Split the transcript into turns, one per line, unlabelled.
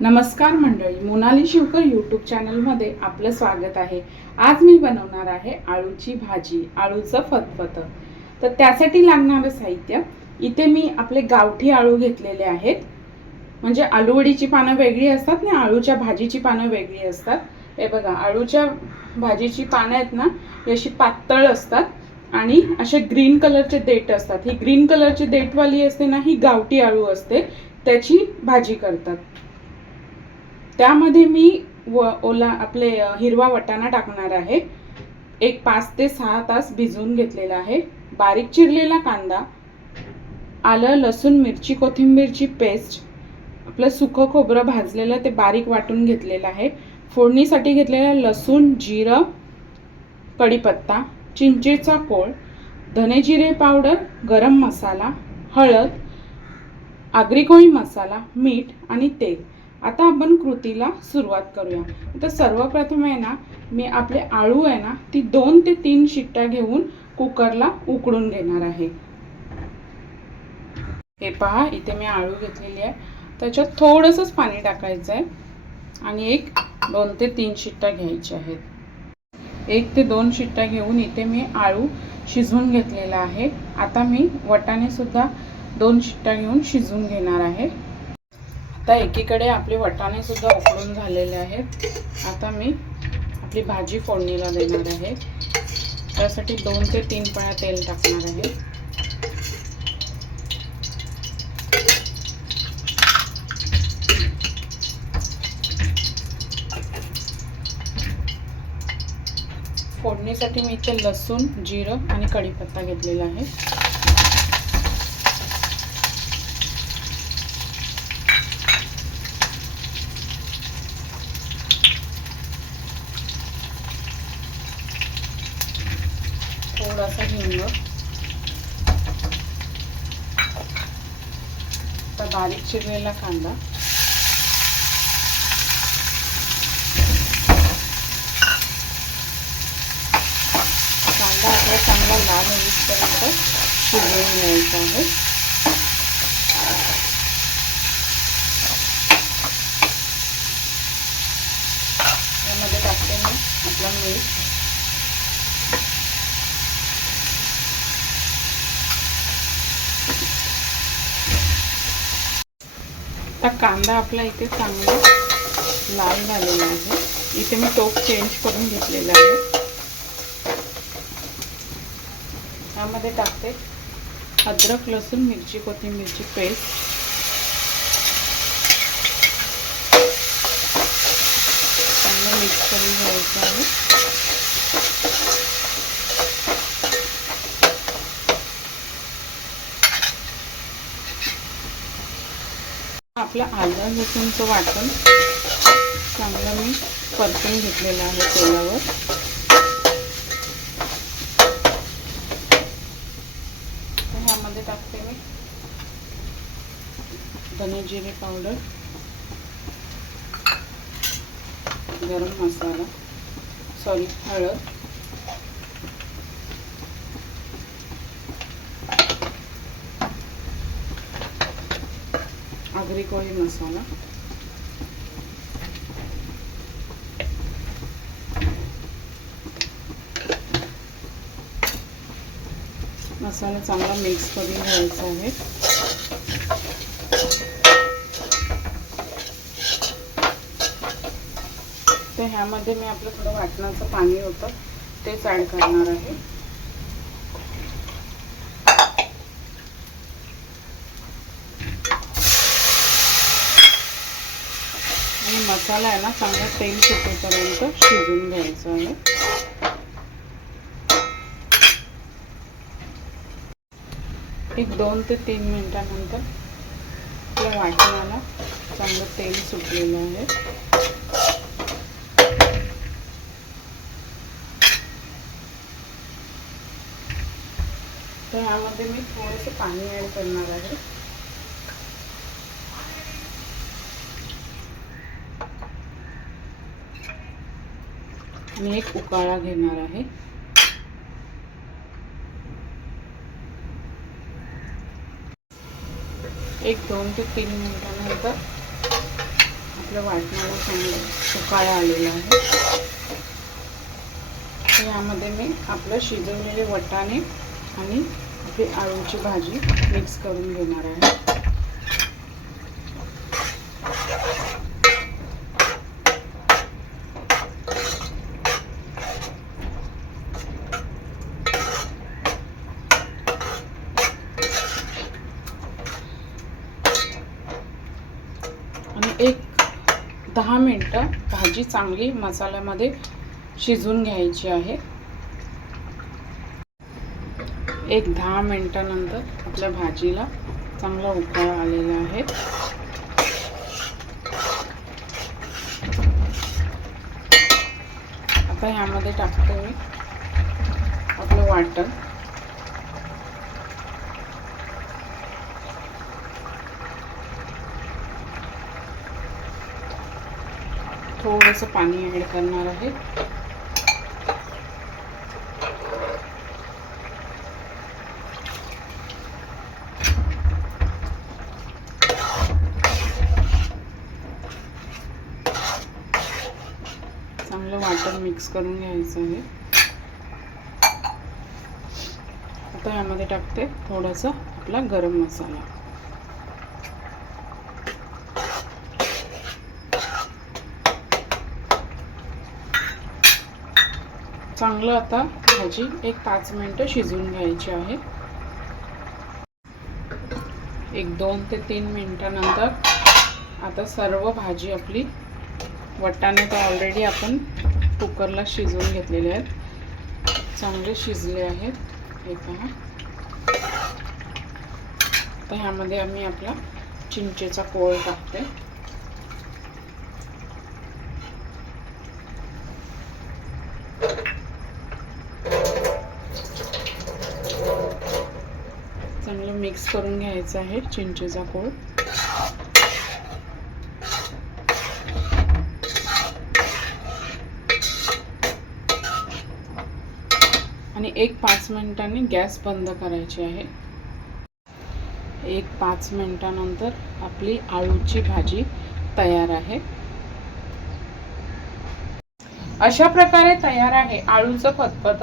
नमस्कार मंडळी मोनाली शिवकर यूट्यूब चॅनलमध्ये आपलं स्वागत आहे. आज मी बनवणार आहे आळूची भाजी आळूचं फतफत. तर त्यासाठी लागणारं साहित्य इथे मी आपले गावठी आळू घेतलेले आहेत. म्हणजे आलूवडीची पानं वेगळी असतात ना आळूच्या भाजीची पानं वेगळी असतात. हे बघा आळूच्या भाजीची पानं आहेत ना ही अशी पातळ असतात आणि असे ग्रीन कलरचे देठ असतात. ही ग्रीन कलरची देठवाली असते ना ही गावठी आळू असते त्याची भाजी करतात. त्यामध्ये मी व ओला आपले हिरवा वटाणा टाकणार आहे. एक पाच ते सहा तास भिजवून घेतलेला आहे. बारीक चिरलेला कांदा आलं लसूण मिरची कोथिंबीरची पेस्ट आपलं सुकं खोबरं भाजलेलं ते बारीक वाटून घेतलेलं आहे. फोडणीसाठी घेतलेलं लसूण जिरं कढीपत्ता चिंचेचा कोळ धने जिरे पावडर गरम मसाला हळद आगरी कोळी मसाला मीठ आणि तेल. आता आपण कृतीला सुरुवात करूया. तर सर्वप्रथम आहे ना मी आपले आळू आहे ना ती दोन ते तीन शिट्ट्या घेऊन कुकरला उकडून घेणार आहे. हे पहा इथे मी आळू घेतलेली आहे. त्याच्यात थोडंसंच पाणी टाकायचं आहे. आणि एक दोन ते तीन शिट्ट्या घ्यायच्या आहेत. एक ते दोन शिट्ट्या घेऊन इथे मी आळू शिजवून घेतलेला आहे. आता मी वटाने सुद्धा दोन शिट्ट्या घेऊन शिजवून घेणार आहे. आता एकीकडे आपले वटाणे सुद्धा उकडून झालेले आहेत. आता मी आपली भाजी फोडणीला देणार आहे. त्यासाठी दोन ते तीन पळ्या तेल टाकणार आहे. फोडणीसाठी मी इथे लसूण जिरं आणि कढीपत्ता घेतलेला आहे. थोडासा आता बारीक चिरलेला कांदा. कांदा आपला चांगला लाल होईपर्यंत शिजवून घ्यायचा आहे. यामध्ये टाकते मी आपला मीठ. आता कांदा आपला इथे चांगला लाल झालेला आहे. इथे मी टोप चेंज करून घेतलेला आहे. यामध्ये टाकते अद्रक लसूण मिरची कोथिंबीरची पेस्ट. चांगलं मिक्स करून घ्यायचं आहे. आपलं आलं लसूणचं वाटण. चांगलं मी परतून घेतलेलं आहे तेलावर. तर ह्यामध्ये टाकते मी धनेजिरे पावडर. गरम मसाला. सॉरी हळद. आगरी कोळी मसाला मसाला चांगला मिक्स करून घ्यायचा आहे. तर ह्यामध्ये मी आपलं थोडं वाटणाचं पाणी होतं तेच ॲड करणार आहे. मसाला आहे ना चांगला तेल सुटेपर्यंत शिजून घ्यायचा आहे. एक दोन ते तीन मिनिटानंतर आपल्या वाटणाला चांगलं तेल सुटलेलं आहे. तर यामध्ये मी थोडंसं पाणी ॲड करणार आहे. मी एक उकाळा घेणार आहे. एक दोन ते तीन मिनिटानंतर आपलं वाटणारा चांगलं सुकाळा आलेला आहे. यामध्ये मी आपलं शिजवलेले वटाणे आणि आपली आळूची भाजी मिक्स करून घेणार आहे. एक दहा मिनटं भाजी चांगली मसाल्यामध्ये शिजून घ्यायची आहे. एक दहा मिनटानंतर आपल्या भाजीला चांगला उकळा आलेला आहे. आता ह्यामध्ये टाकते मी आपलं वाटण. थोडंसं पाणी ॲड करणार आहे. चांगलं वाटण मिक्स करून घ्यायचं आहे. आता यामध्ये टाकते थोडासा आपला गरम मसाला. चांगलं आता भाजी एक पाच मिनटं शिजवून घ्यायची आहे. एक दोन ते तीन मिनटानंतर आता सर्व भाजी आपली वटाणे तर ऑलरेडी आपण कुकरला शिजवून घेतलेले आहेत. चांगले शिजले आहेत. हे पहा. तर ह्यामध्ये आम्ही आपला चिंचेचा कोळ टाकते. चांगलं मिक्स करून घ्यायचं आहे चिंचेचा कोळ आणि एक पाच मिनिटांनी गॅस बंद करायची आहे. एक पाच मिनिटानंतर आपली आळूची भाजी तयार आहे. अशा प्रकारे तयार आहे आळूचं फतफत